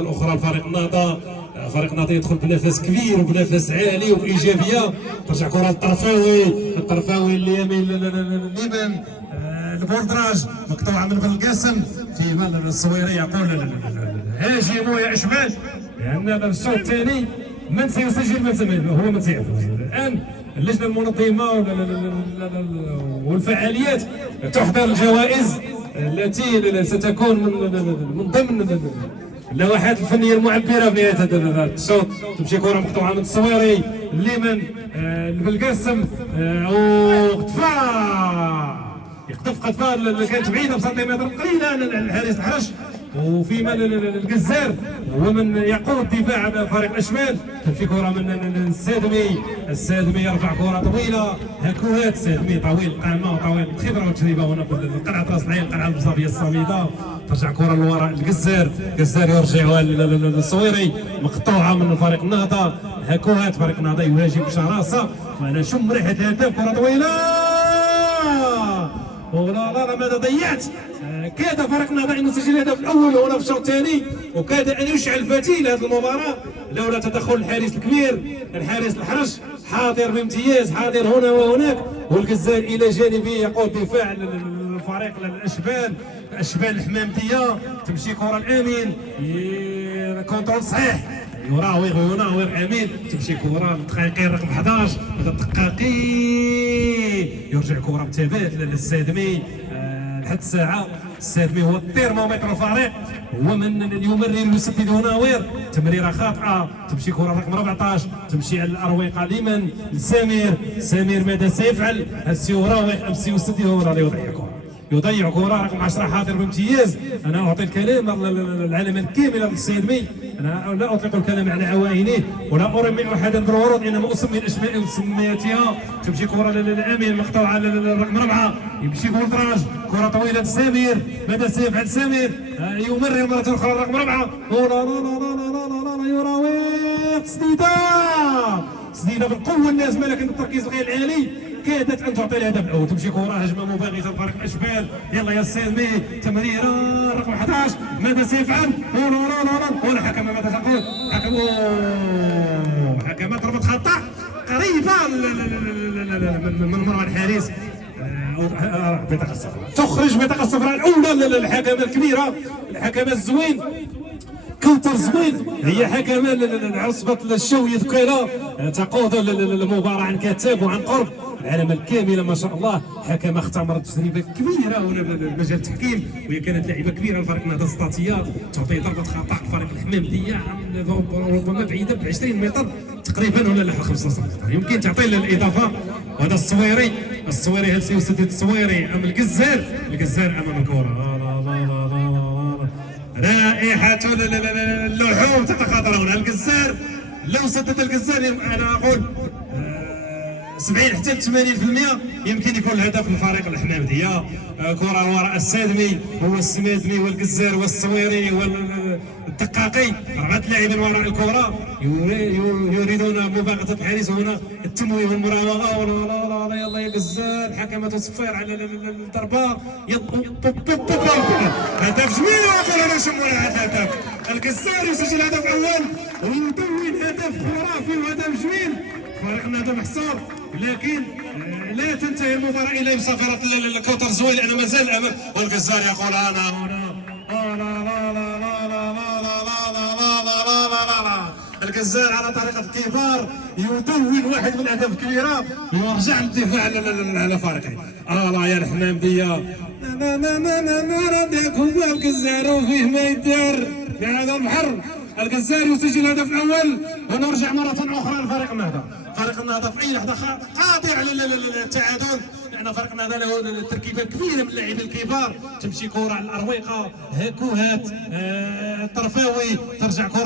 الاخرى لفريق النهضه. فريق النهضه يدخل بنفس كبير وبنفس عالي وبايجابيه. ترجع كره الطرفاوي اللي يمين ليبن البوردراج مقطوعه من بالقاسم فيما الصويري يقول هاجموا يا اشمال لان الشوط الثاني من سيسجل من سيفوز. الان اللجنه المنظمه والفعاليات تحضر الجوائز التي ستكون من ضمن اللوحات الفنيه المعبره بنهايه هذا الشوط. تمشي كره مقطوعه من الصويري اليمن بالقاسم يقطف قطفه اللي كانت بعيده بسنتيمتر قليله عن الحارس الحرش. وفيما الجزار هو من يقود دفاع فريق الاشمال. تمشي كره من السادمي يرفع كره طويله هكوات. السادمي طويل القامه وطويل الخبره والتجربه هنا قلعه راس العين القلعه البزابيه الصامده. ترجع كره للوراء الجزار يرجعها للصويري مقطوعه من فريق النهضه هكوات. فريق النهضه يهاجم بشراسه وانا شم ريحه الهدف. كره طويله لا ماذا ضيعت. كاد فريق النهضه ان يسجل الهدف الاول هنا في الشوط الثاني وكاد ان يشعل فتيل هذه المباراه لولا تدخل الحارس الكبير الحارس الحرش حاضر بامتياز حاضر هنا وهناك. والجزار الى جانبه يقود دفاع الفريق الاشبال الحمامديه. تمشي كره الامين كونترول صحيح يناور امين. تمشي كره للدقيقين رقم 11 الدقاقي يرجع كره بثبات للسادمي لحد الساعه. السادمي هو الترمومتر الفريق هو من يمرر ويسدد يناور. تمريره خاطئه. تمشي كره رقم 14 تمشي على الارويقه اليمن لسمير ماذا سيفعل؟ السيوراوي امس يسدد هو يضيع كره رقم 10 حاضر بامتياز. انا اعطي الكلام العلامه الكامله للسادمي. انا لا اطلق الكلام على عوائله ولا ارمي احدا بالورود انما اسمي الاسماء وسمياتها. تمشي كره للامين مقطوعه للرقم 4 يمشي بولدراج كره طويله لسمير ماذا سيفعل سمير؟ يمرر مره اخرى الرقم 4 لا يراوغ تسديده بالقوه اللازمه لكن التركيز غير عالي كادت ان تعطي الهدف الاول. تمشي كره هجمه مباغته لفريق الاشبال. يلا يا سامي تمريره رقم 11 ماذا سيفعل؟ ولا حكم ماذا تقول؟ حكم ضربه خطا قريبه من مرمى الحارس بطاقه صفراء تخرج بطاقه صفراء الاولى للحكمه الكبيره الحكمه الزوين كوتر زوين هي حكمه عصبه الشويه ثقيله تقود المباراه عن كتاب وعن قرب. العلامه الكامله ما شاء الله حكمه اختمرت تجربه كبيره هنا بمجال التحكيم وهي كانت لاعبه كبيره لفريق النهضه السطاتيات تعطي ضربه خطا لفريق الحمامديه ربما بعيده ب 20 متر تقريبا هنا لحد 5 سم يمكن تعطي الاضافه. وهذا الصويري هل سيسدد الصويري ام الجزار امام الكره. رائحة اللحوم تتخاطر هنا. الجزار لو سدد الجزار انا اقول 70 حتى 80% يمكن يكون الهدف لفريق الحمامديه. كره وراء السادمي هو السمادمي والجزار والصويري والدقاقي 4 لاعبين وراء الكره يريدون مباغته الحارس هنا التمويه والمراوغه. يلا يا جزار حكمت تصفير على الضربه هدف جميل. واقول انا شموا الهدف الجزار يسجل هدف اول ويدون هدف خرافي وهدف جميل. فريق النهضه محصور لكن لا تنتهي المباراه الا بصفره الكوتر زويل لان مازال الامل. والجزار يقول انا هنا الجزار على طريقه الكبار يدون واحد من الاهداف الكبيره ويرجع للدفاع على فريقه. لا يا الحمامديه راضيك هو الجزار وفيه ما يدار في هذا البحر. الجزار يسجل الهدف الاول ونرجع مره اخرى لفريق النهضه. فريق النهضه في اي لحظه قادر على التعادل لان فريق النهضه له تركيبه كبيره من اللاعبين الكبار. تمشي كره على الارويقه هكوهات الطرفاوي ترجع كره